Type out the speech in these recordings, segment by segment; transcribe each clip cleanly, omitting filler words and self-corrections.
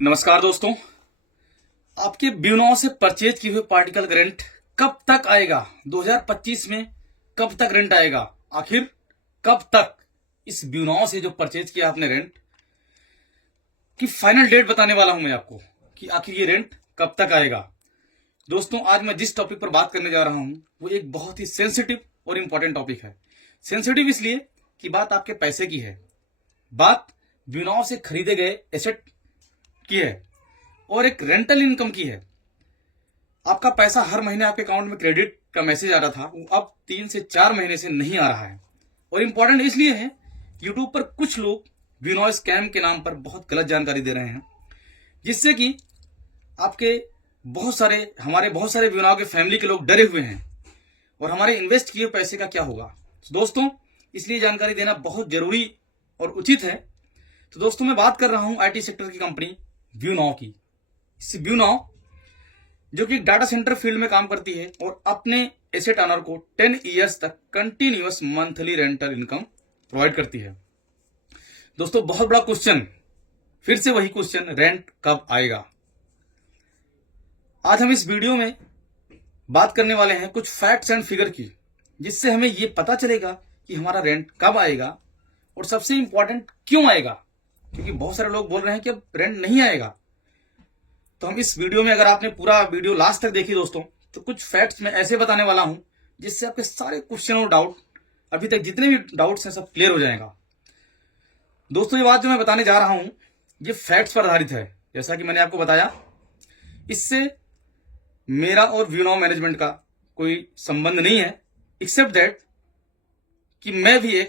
नमस्कार दोस्तों। आपके ब्यूनो से परचेज किए हुए पार्टिकल रेंट कब तक आएगा? 2025 में कब तक रेंट आएगा? आखिर कब तक इस ब्यूनो से जो परचेज किया आपने रेंट की फाइनल डेट बताने वाला हूं मैं आपको कि आखिर ये रेंट कब तक आएगा। दोस्तों, आज मैं जिस टॉपिक पर बात करने जा रहा हूं वो एक बहुत ही सेंसिटिव और इंपॉर्टेंट टॉपिक है। सेंसिटिव इसलिए कि बात आपके पैसे की है, बात ब्यूनो से खरीदे गए एसेट की है और एक रेंटल इनकम की है। आपका पैसा हर महीने आपके अकाउंट में क्रेडिट का मैसेज आ रहा था, वो अब 3 से 4 महीने से नहीं आ रहा है। और इंपॉर्टेंट इसलिए है, यूट्यूब पर कुछ लोग ब्यूनो स्कैम के नाम पर बहुत गलत जानकारी दे रहे हैं, जिससे कि आपके हमारे बहुत सारे ब्यूनो के फैमिली के लोग डरे हुए हैं और हमारे इन्वेस्ट किए पैसे का क्या होगा। तो दोस्तों, इसलिए जानकारी देना बहुत जरूरी और उचित है। तो दोस्तों, मैं बात कर रहा हूं आईटी सेक्टर की कंपनी ब्यूनो की। इस ब्यूनो जो कि डाटा सेंटर फील्ड में काम करती है और अपने एसेट ऑनर को 10 इयर्स तक continuous monthly rental income provide करती है। दोस्तों, बहुत बड़ा क्वेश्चन, फिर से वही क्वेश्चन, रेंट कब आएगा? आज हम इस वीडियो में बात करने वाले हैं कुछ फैक्ट्स एंड फिगर की, जिससे हमें यह पता चलेगा कि हमारा रेंट कब आएगा और सबसे इंपॉर्टेंट क्यों आएगा। क्योंकि बहुत सारे लोग बोल रहे हैं कि अब रेंट नहीं आएगा। तो हम इस वीडियो में, अगर आपने पूरा वीडियो लास्ट तक देखी दोस्तों, तो कुछ फैक्ट्स मैं ऐसे बताने वाला हूं जिससे आपके सारे क्वेश्चन और डाउट, अभी तक जितने भी डाउट्स हैं, सब क्लियर हो जाएगा। दोस्तों, ये बात जो मैं बताने जा रहा हूं ये फैक्ट्स पर आधारित है। जैसा कि मैंने आपको बताया, इससे मेरा और ब्यूनो मैनेजमेंट का कोई संबंध नहीं है, एक्सेप्ट दैट कि मैं भी एक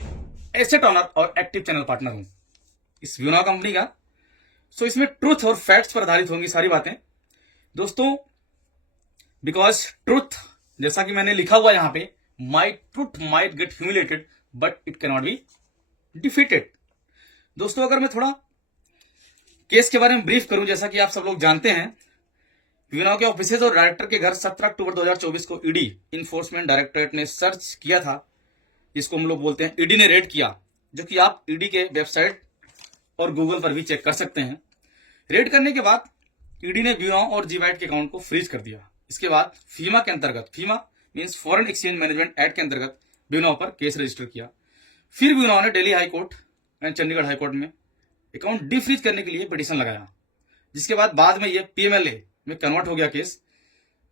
एसेट ऑनर और एक्टिव चैनल पार्टनर हूं इस ब्यूनो कंपनी का। सो इसमें ट्रूथ और फैक्ट्स पर आधारित होंगी सारी बातें दोस्तों, बिकॉज ट्रूथ, जैसा कि मैंने लिखा हुआ यहां पे, my truth might get humiliated but it can not be defeated. दोस्तों, अगर मैं थोड़ा केस के बारे में ब्रीफ करूं, जैसा कि आप सब लोग जानते हैं, ब्यूनो के ऑफिसर्स और डायरेक्टर के घर 17 अक्टूबर 2024 को ईडी इन्फोर्समेंट डायरेक्टरेट ने सर्च किया था, जिसको हम लोग बोलते हैं ईडी ने रेड किया, जो कि आप ईडी के वेबसाइट और गूगल पर भी चेक कर सकते हैं। रेड करने के बाद ईडी ने ब्यूनो और जीवाइट के अकाउंट को फ्रीज कर दिया। इसके बाद फीमा के अंतर्गत, FEMA means foreign exchange management act के अंतर्गत ब्यूनो पर केस रजिस्टर किया। फिर ब्यूनो ने Delhi high court and Chandigarh high court में अकाउंट डीफ्रीज करने के लिए पिटीशन लगाया, जिसके बाद में यह पीएमएलए में कन्वर्ट हो गया, case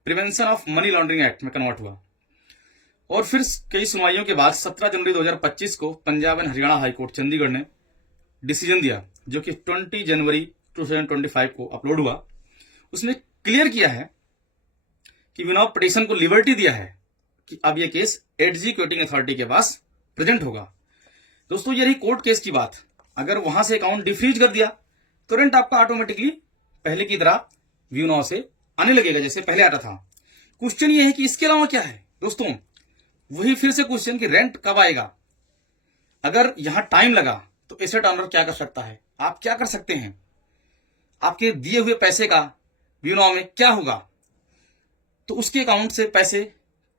prevention of money laundering act में कन्वर्ट हुआ। और फिर कई सुनवाइयों के बाद 17 जनवरी 2025 को Punjab and Haryana high court Chandigarh ने डिसीजन दिया, जो कि 20 जनवरी 2025 को अपलोड हुआ। उसने क्लियर किया है कि ब्यूनो पिटीशन को लिबर्टी दिया है कि अब यह केस एग्जीक्यूटिंग अथॉरिटी के पास प्रेजेंट होगा। दोस्तों, ये रही कोर्ट केस की बात। अगर वहां से अकाउंट डिफ्रीज कर दिया तो रेंट आपका ऑटोमेटिकली पहले की तरह ब्यूनो से आने लगेगा, जैसे पहले आता था। क्वेश्चन ये है कि इसके अलावा क्या है दोस्तों, वही फिर से क्वेश्चन कि रेंट कब आएगा। अगर यहां टाइम लगा तो एसेट ऑनर क्या कर सकता है? आप क्या कर सकते हैं? आपके दिए हुए पैसे का ब्यूनो में क्या होगा? तो उसके अकाउंट से पैसे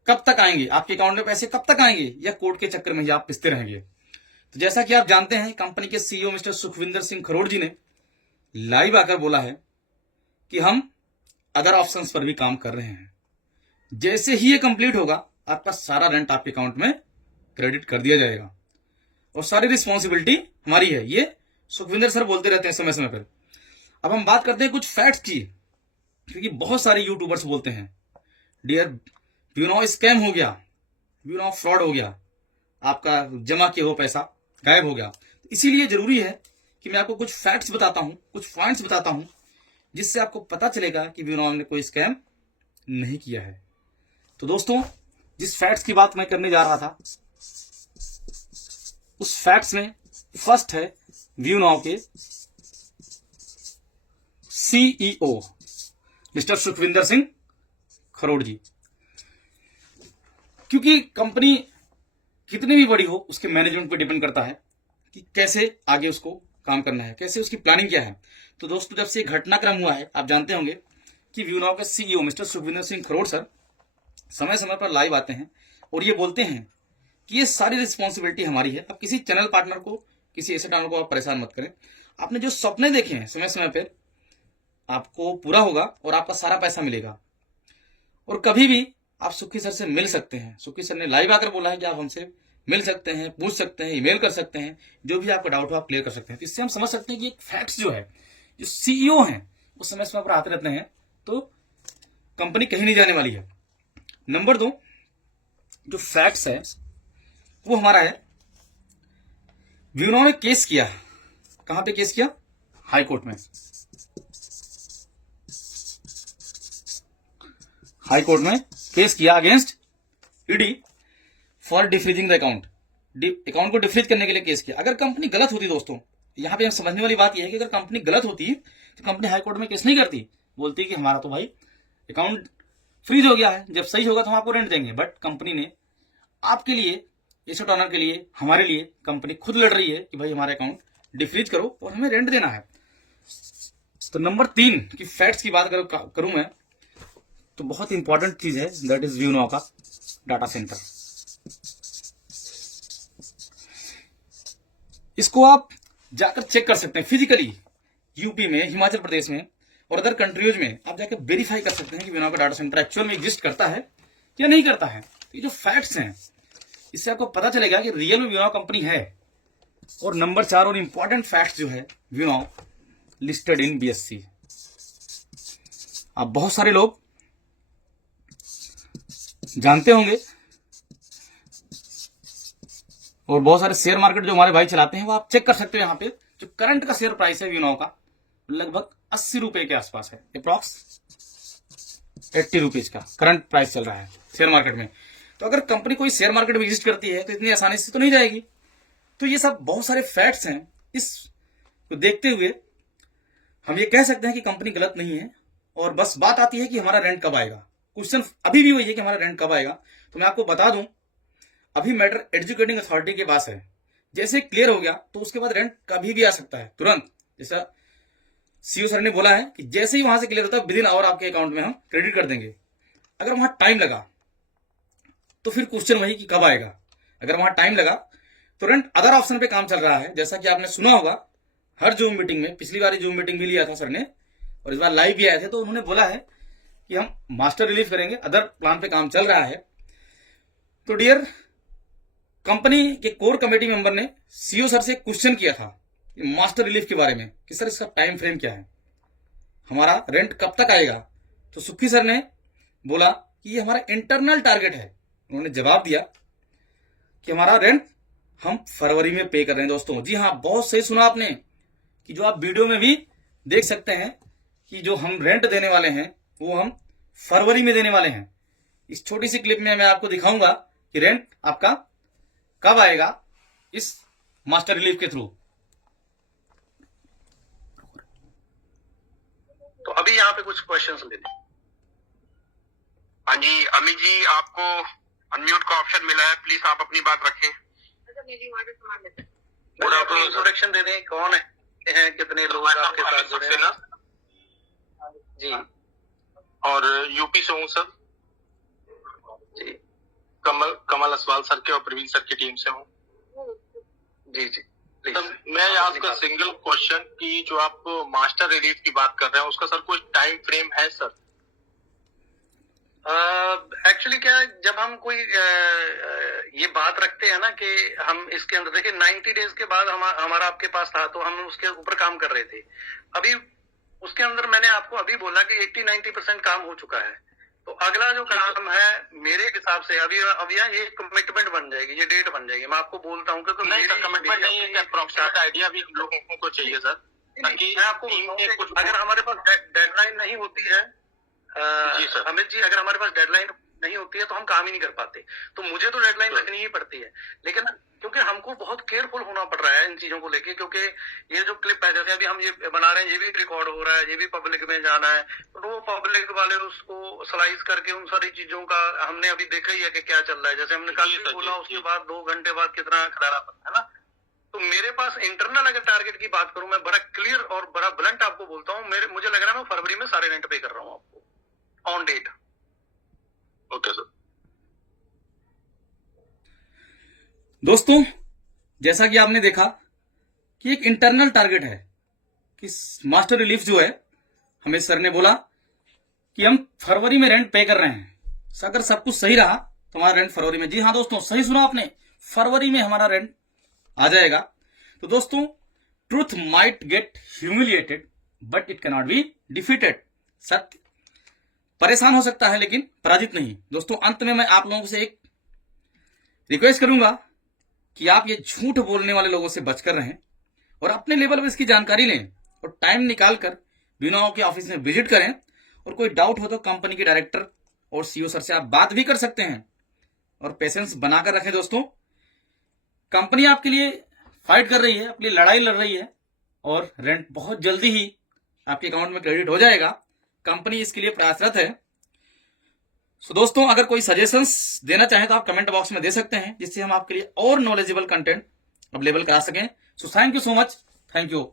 कब तक आएंगे? आपके अकाउंट में पैसे कब तक आएंगे, या कोर्ट के चक्कर में ही आप पिसते रहेंगे? तो जैसा कि आप जानते हैं, कंपनी के सीईओ मिस्टर सुखविंदर सिंह खरोड़ जी ने लाइव आकर बोला है कि हम अदर ऑप्शंस पर भी काम कर रहे हैं। जैसे ही ये कंप्लीट होगा, आपका सारा रेंट आपके अकाउंट में क्रेडिट कर दिया जाएगा और सारी रिस्पॉन्सिबिलिटी हमारी है। ये सुखविंदर सर बोलते रहते हैं समय समय पर। अब हम बात करते हैं कुछ फैक्ट्स की, क्योंकि बहुत सारे यूट्यूबर्स बोलते हैं डियर ब्यूनो स्कैम हो गया, ब्यूनो फ्रॉड हो गया, आपका जमा किया हुआ पैसा गायब हो गया। इसीलिए जरूरी है कि मैं आपको कुछ फैक्ट्स बताता हूं, कुछ पॉइंट्स बताता हूं, जिससे आपको पता चलेगा कि ब्यूनो ने कोई स्कैम नहीं किया है। तो दोस्तों, जिस फैक्ट्स की बात मैं करने जा रहा था, उस फैक्ट्स में फर्स्ट है ब्यूनो के सीईओ मिस्टर सुखविंदर सिंह खरोड़ जी। क्योंकि कंपनी कितनी भी बड़ी हो, उसके मैनेजमेंट पर डिपेंड करता है कि कैसे आगे उसको काम करना है, कैसे उसकी प्लानिंग क्या है। तो दोस्तों, जब से घटनाक्रम हुआ है, आप जानते होंगे कि ब्यूनो के CEO mister Sukhvinder Singh Kharor sir समय समय पर लाइव आते हैं और ये बोलते हैं कि ये सारी रिस्पॉन्सिबिलिटी हमारी है। अब किसी चैनल पार्टनर को, किसी एसेट ऑनर को आप परेशान मत करें। आपने जो सपने देखे हैं समय समय पर आपको पूरा होगा और आपका सारा पैसा मिलेगा। और कभी भी आप सुखी सर से मिल सकते हैं। सुखी सर ने लाइव आकर बोला है कि आप हमसे मिल सकते हैं, पूछ सकते हैं, ईमेल कर सकते हैं, जो भी आपका डाउट हो आप क्लियर कर सकते हैं। तो इससे हम समझ सकते हैं कि एक फैक्ट्स जो है, जो सीईओ हैं वो समय समय पर आते रहते हैं, तो कंपनी कहीं नहीं जाने वाली है। नंबर 2 जो फैक्ट्स है वो हमारा है, व्यूनो ने केस किया। कहां पे केस किया? हाई कोर्ट में। हाई कोर्ट में केस किया against ED for defreezing the account. Account को डिफ्रीज करने के लिए केस किया। अगर कंपनी गलत होती दोस्तों, यहां पे हम समझने वाली बात यह है कि अगर कंपनी गलत होती तो कंपनी हाई कोर्ट में केस नहीं करती, बोलती कि हमारा तो भाई अकाउंट फ्रीज हो गया है, जब सही होगा तो हम आपको रेंट देंगे। बट कंपनी ने आपके लिए, एसेट ओनर के लिए, हमारे लिए कंपनी खुद लड़ रही है कि भाई हमारा अकाउंट डिफ्रीज करो और हमें रेंट देना है। तो नंबर 3 की फैक्ट्स की बात करूं मैं, तो बहुत इंपॉर्टेंट चीज है, दैट इज व्यूनो का डाटा सेंटर। इसको आप जाकर चेक कर सकते हैं फिजिकली। यूपी में, हिमाचल प्रदेश में और अदर कंट्रीज में आप जाकर वेरीफाई कर सकते हैं कि व्यूनो का डाटा सेंटर एक्चुअल में एग्जिस्ट करता है या नहीं करता है। ये जो फैक्ट्स हैं इससे आपको पता चलेगा कि रियल में व्यूनो कंपनी है। और नंबर 4 और इंपॉर्टेंट फैक्ट्स जो है, व्यूनो लिस्टेड इन बीएससी। आप बहुत सारे लोग जानते होंगे और बहुत सारे शेयर मार्केट जो हमारे भाई चलाते हैं वो आप चेक कर सकते हो। यहाँ पे जो करंट का शेयर प्राइस है व्यूनो का लगभग 80 रुपए के आसपास है, अप्रॉक्स 80 रुपीज का करंट प्राइस चल रहा है शेयर मार्केट में। तो अगर कंपनी कोई शेयर मार्केट में एग्जिस्ट करती है तो इतनी आसानी से तो नहीं जाएगी। तो ये सब बहुत सारे फैक्ट्स हैं। इसको देखते हुए हम ये कह सकते हैं कि कंपनी गलत नहीं है। और बस बात आती है कि हमारा रेंट कब आएगा। क्वेश्चन अभी भी वही है कि हमारा रेंट कब आएगा। तो मैं आपको बता दूं, अभी मैटर एजुकेटिंग अथॉरिटी के पास है। जैसे क्लियर हो गया तो उसके बाद रेंट कभी भी आ सकता है, तुरंत। जैसा सीईओ सर ने बोला है कि जैसे ही वहां से क्लियर होता है विदिन आवर आपके अकाउंट में हम क्रेडिट कर देंगे। अगर वहां टाइम लगा तो फिर क्वेश्चन वही कि कब आएगा। अगर वहां टाइम लगा तो रेंट अदर ऑप्शन पे काम चल रहा है। जैसा कि आपने सुना होगा हर जूम मीटिंग में, पिछली बार जूम मीटिंग भी लिया था सर ने और इस बार लाइव भी आए थे, तो उन्होंने बोला है कि हम मास्टर रिलीफ करेंगे, अदर प्लान पे काम चल रहा है। तो डियर, कंपनी के कोर कमेटी मेंबर ने सीईओ सर से क्वेश्चन किया था मास्टर रिलीफ के बारे में कि सर इसका टाइम फ्रेम क्या है, हमारा रेंट कब तक आएगा। तो सुखी सर ने बोला कि ये हमारा इंटरनल टारगेट है। उन्होंने जवाब दिया कि हमारा रेंट हम फरवरी में पे कर रहे हैं। दोस्तों जी हाँ, बहुत सही सुना आपने कि जो आप वीडियो में भी देख सकते हैं कि जो हम रेंट देने वाले हैं वो हम फरवरी में देने वाले हैं। इस छोटी सी क्लिप में मैं आपको दिखाऊंगा कि रेंट आपका कब आएगा इस मास्टर रिलीफ के थ्रू। तो अभी यहाँ पे कुछ क्वेश्चंस ले लें। हाँ जी अमित जी, आपको अनम्यूट का ऑप्शन मिला है, प्लीज आप अपनी बात रखें। और आप इंट्रोडक्शन दे दें, कौन है, कितने लोग आपके साथ जुड़े हैं जी। और यूपी से हूँ सर जी। कमल असवाल सर के और प्रवीण सर की टीम से हूँ जी जी। सर मैं आपका सिंगल क्वेश्चन की जो आप मास्टर रिलीफ की बात कर रहे हैं उसका सर कोई टाइम फ्रेम है सर? एक्चुअली क्या है, जब हम कोई ये बात रखते हैं ना कि हम इसके अंदर देखिए 90 डेज के बाद हमारा आपके पास था तो हम उसके ऊपर काम कर रहे थे। अभी उसके अंदर मैंने आपको अभी बोला कि 80-90% काम हो चुका है। तो अगला जो काम है मेरे हिसाब से अभी यहाँ ये कमिटमेंट बन जाएगी, ये डेट बन जाएगी। मैं आपको बोलता हूँ कि तो नहीं कमिटमेंट नहीं है, अप्रोक्सीमेट आइडिया भी लोगों को चाहिए सर। ताकि मैं आपको कुछ अगर हमारे पास डेडलाइन नहीं होती है जी सर, अमित जी, अगर हमारे पास डेडलाइन नहीं होती है तो हम काम ही नहीं कर पाते। तो मुझे तो डेडलाइन रखनी ही पड़ती है, लेकिन क्योंकि हमको बहुत केयरफुल होना पड़ रहा है इन चीजों को लेके, क्योंकि ये जो क्लिप है जैसे अभी हम ये बना रहे हैं ये भी रिकॉर्ड हो रहा है, ये भी पब्लिक में जाना है। तो वो पब्लिक वाले उसको स्लाइस करके उन सारी चीजों का हमने अभी देखा ही है कि क्या चल रहा है। जैसे हमने कल भी बोला, उसके बाद 2 घंटे बाद कितना खरारा है ना। तो मेरे पास इंटरनल अगर टारगेट की बात करूं, मैं बड़ा क्लियर और बड़ा ब्लंट आपको बोलता हूँ, मुझे लग रहा है मैं फरवरी में सारे रेंट पे कर रहा हूँ आपको ऑन डेट। Okay sir. दोस्तों जैसा कि आपने देखा कि एक इंटरनल टारगेट है कि मास्टर रिलीफ जो है हमें सर ने बोला कि हम फरवरी में रेंट पे कर रहे हैं। अगर सब कुछ सही रहा तो हमारा रेंट फरवरी में, जी हाँ दोस्तों, सही सुना आपने, फरवरी में हमारा रेंट आ जाएगा। तो दोस्तों, truth might get humiliated but it can not be defeated. सत्य परेशान हो सकता है लेकिन पराजित नहीं। दोस्तों, अंत में मैं आप लोगों से एक रिक्वेस्ट करूंगा कि आप ये झूठ बोलने वाले लोगों से बचकर रहें और अपने लेवल पर इसकी जानकारी लें और टाइम निकालकर बीनाओ के ऑफिस में विजिट करें। और कोई डाउट हो तो कंपनी के डायरेक्टर और सीईओ सर से आप बात भी कर सकते हैं और पेशेंस बनाकर रखें। दोस्तों, कंपनी आपके लिए फाइट कर रही है, अपनी लड़ाई लड़ रही है और रेंट बहुत जल्दी ही आपके अकाउंट में क्रेडिट हो जाएगा। कंपनी इसके लिए प्रयासरत है। सो दोस्तों, अगर कोई सजेशंस देना चाहें तो आप कमेंट बॉक्स में दे सकते हैं, जिससे हम आपके लिए और नॉलेजेबल कंटेंट अवेलेबल करा सकें। So thank you so much, thank you.